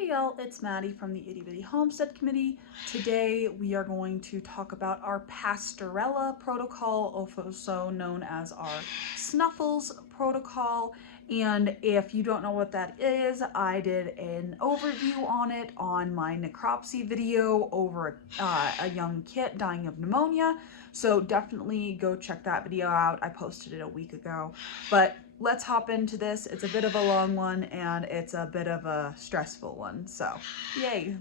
Hey y'all, it's Maddie from the Itty Bitty Homestead Committee. Today we are going to talk about our Pasteurella protocol, also known as our Snuffles protocol. And if you don't know what that is, I did an overview on it on my necropsy video over a young kit dying of pneumonia. So definitely go check that video out. I posted it a week ago. But let's hop into this. It's a bit of a long one and it's a bit of a stressful one, so yay.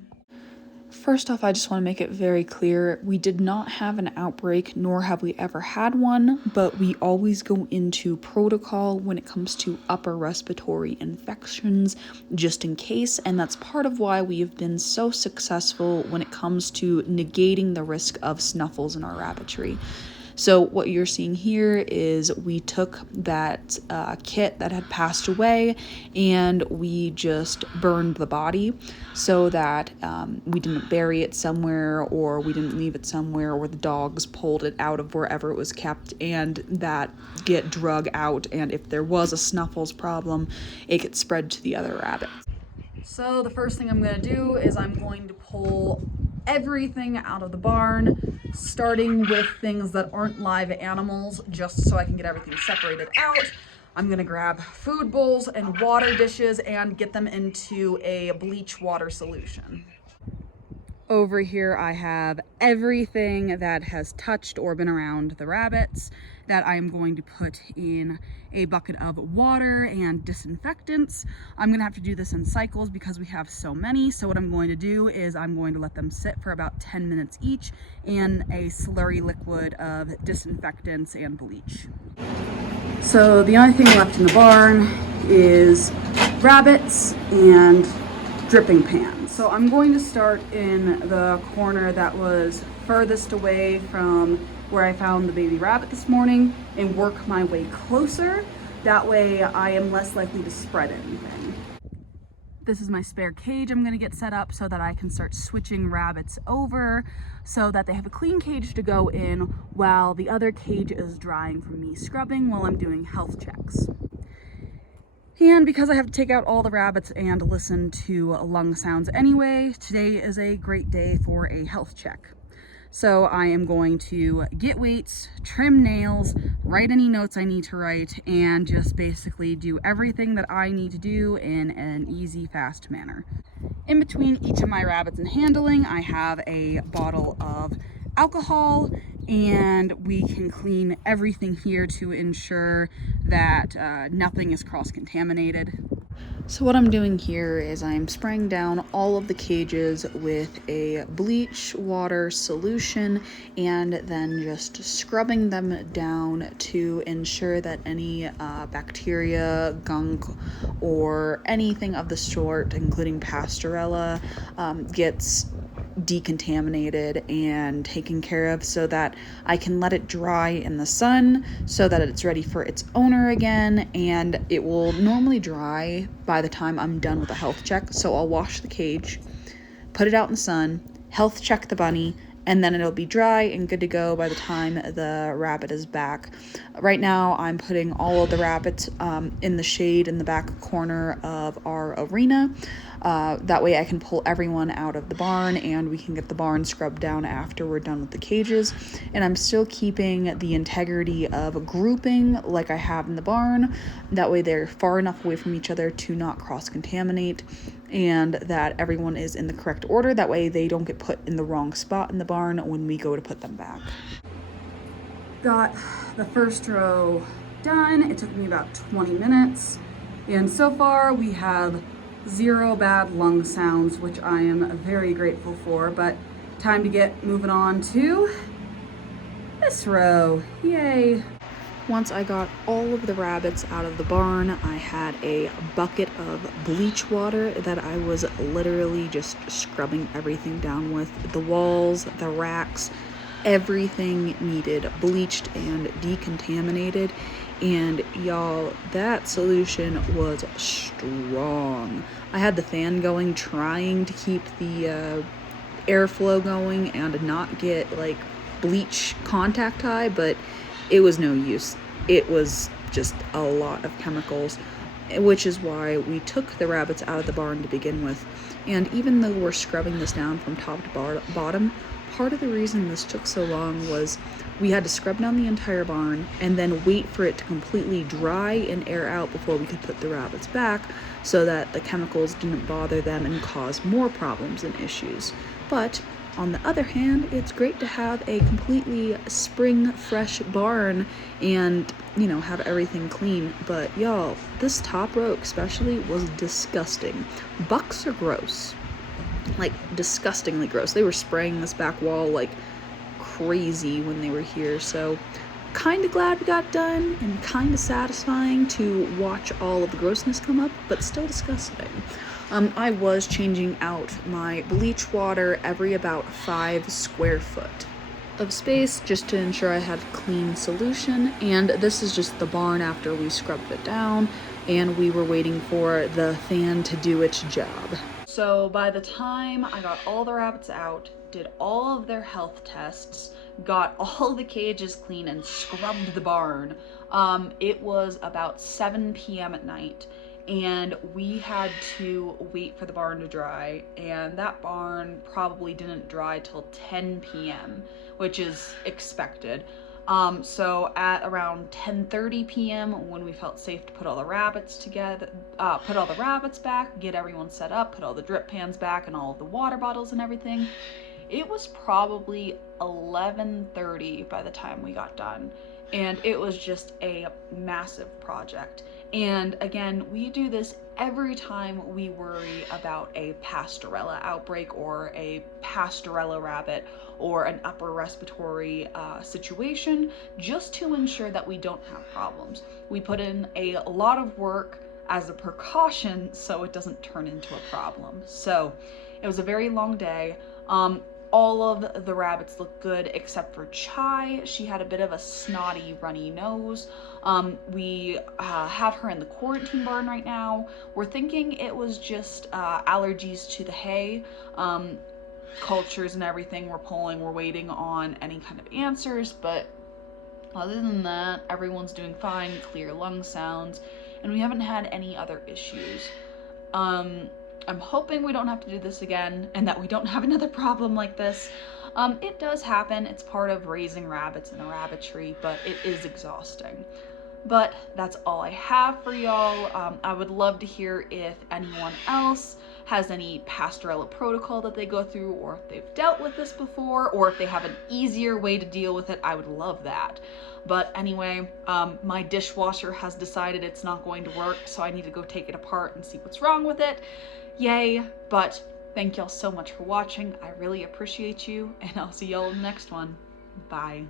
First off, I just want to make it very clear, we did not have an outbreak, nor have we ever had one, but we always go into protocol when it comes to upper respiratory infections, just in case, and that's part of why we have been so successful when it comes to negating the risk of snuffles in our rabbitry. So what you're seeing here is we took that kit that had passed away and we just burned the body so that we didn't bury it somewhere, or we didn't leave it somewhere where the dogs pulled it out of wherever it was kept and that get drug out, and if there was a snuffles problem, it gets spread to the other rabbits. So the first thing I'm going to do is I'm going to pull everything out of the barn, starting with things that aren't live animals, just so I can get everything separated out. I'm going to grab food bowls and water dishes and get them into a bleach water solution. Over here I have everything that has touched or been around the rabbits that I'm going to put in a bucket of water and disinfectants. I'm gonna have to do this in cycles because we have so many. So what I'm going to do is I'm going to let them sit for about 10 minutes each in a slurry liquid of disinfectants and bleach. So the only thing left in the barn is rabbits and dripping pans. So I'm going to start in the corner that was furthest away from where I found the baby rabbit this morning and work my way closer. That way I am less likely to spread anything. This is my spare cage I'm going to get set up so that I can start switching rabbits over so that they have a clean cage to go in while the other cage is drying from me scrubbing while I'm doing health checks. And because I have to take out all the rabbits and listen to lung sounds anyway, today is a great day for a health check. So I am going to get weights, trim nails, write any notes I need to write, and just basically do everything that I need to do in an easy, fast manner. In between each of my rabbits and handling, I have a bottle of alcohol, and we can clean everything here to ensure that nothing is cross-contaminated. So what I'm doing here is I'm spraying down all of the cages with a bleach water solution and then just scrubbing them down to ensure that any bacteria, gunk, or anything of the sort, including Pasteurella, gets decontaminated and taken care of so that I can let it dry in the sun so that it's ready for its owner again, and it will normally dry by the time I'm done with a health check. So I'll wash the cage, put it out in the sun, health check the bunny, and then it'll be dry and good to go by the time the rabbit is back. Right now I'm putting all of the rabbits in the shade in the back corner of our arena. That way I can pull everyone out of the barn and we can get the barn scrubbed down after we're done with the cages. And I'm still keeping the integrity of grouping like I have in the barn. That way they're far enough away from each other to not cross-contaminate, and that everyone is in the correct order. That way they don't get put in the wrong spot in the barn when we go to put them back. Got the first row done. It took me about 20 minutes. And so far we have 0 bad lung sounds, which I am very grateful for, but time to get moving on to this row. Yay. Once I got all of the rabbits out of the barn, I had a bucket of bleach water that I was literally just scrubbing everything down with. The walls, the racks, everything needed bleached and decontaminated. And y'all, that solution was strong. I had the fan going, trying to keep the airflow going and not get like bleach contact high, but it was no use. It was just a lot of chemicals. which is why we took the rabbits out of the barn to begin with. And even though we're scrubbing this down from top to bottom, part of the reason this took so long was we had to scrub down the entire barn and then wait for it to completely dry and air out before we could put the rabbits back, so that the chemicals didn't bother them and cause more problems and issues. But on the other hand, it's great to have a completely spring fresh barn and, you know, have everything clean. But y'all, this top row especially was disgusting. Bucks are gross. Like, disgustingly gross. They were spraying this back wall like crazy when they were here, so kind of glad we got done and kind of satisfying to watch all of the grossness come up, but still disgusting. I was changing out my bleach water every about 5 square foot of space just to ensure I had clean solution, and this is just the barn after we scrubbed it down and we were waiting for the fan to do its job. So by the time I got all the rabbits out, did all of their health tests, got all the cages clean, and scrubbed the barn, it was about 7 p.m. at night, and we had to wait for the barn to dry, and that barn probably didn't dry till 10 p.m., which is expected. So at around 10:30 p.m. when we felt safe to put all the rabbits together, put all the rabbits back, get everyone set up, put all the drip pans back and all of the water bottles and everything, it was probably 11:30 by the time we got done. And it was just a massive project. And again, we do this every time we worry about a Pasteurella outbreak or a Pasteurella rabbit or an upper respiratory situation, just to ensure that we don't have problems. We put in a lot of work as a precaution so it doesn't turn into a problem. So it was a very long day. All of the rabbits looked good except for Chai. She had a bit of a snotty, runny nose. We have her in the quarantine barn right now. We're thinking it was just allergies to the hay. Cultures and everything we're pulling, we're waiting on any kind of answers, but other than that, everyone's doing fine, clear lung sounds, and we haven't had any other issues. I'm hoping we don't have to do this again and that we don't have another problem like this. It does happen. It's part of raising rabbits in a rabbitry, but it is exhausting. But that's all I have for y'all. I would love to hear if anyone else has any Pasteurella protocol that they go through, or if they've dealt with this before, or if they have an easier way to deal with it. I would love that. But anyway, my dishwasher has decided it's not going to work, so I need to go take it apart and see what's wrong with it. Yay, but thank y'all so much for watching. I really appreciate you, and I'll see y'all in the next one. Bye.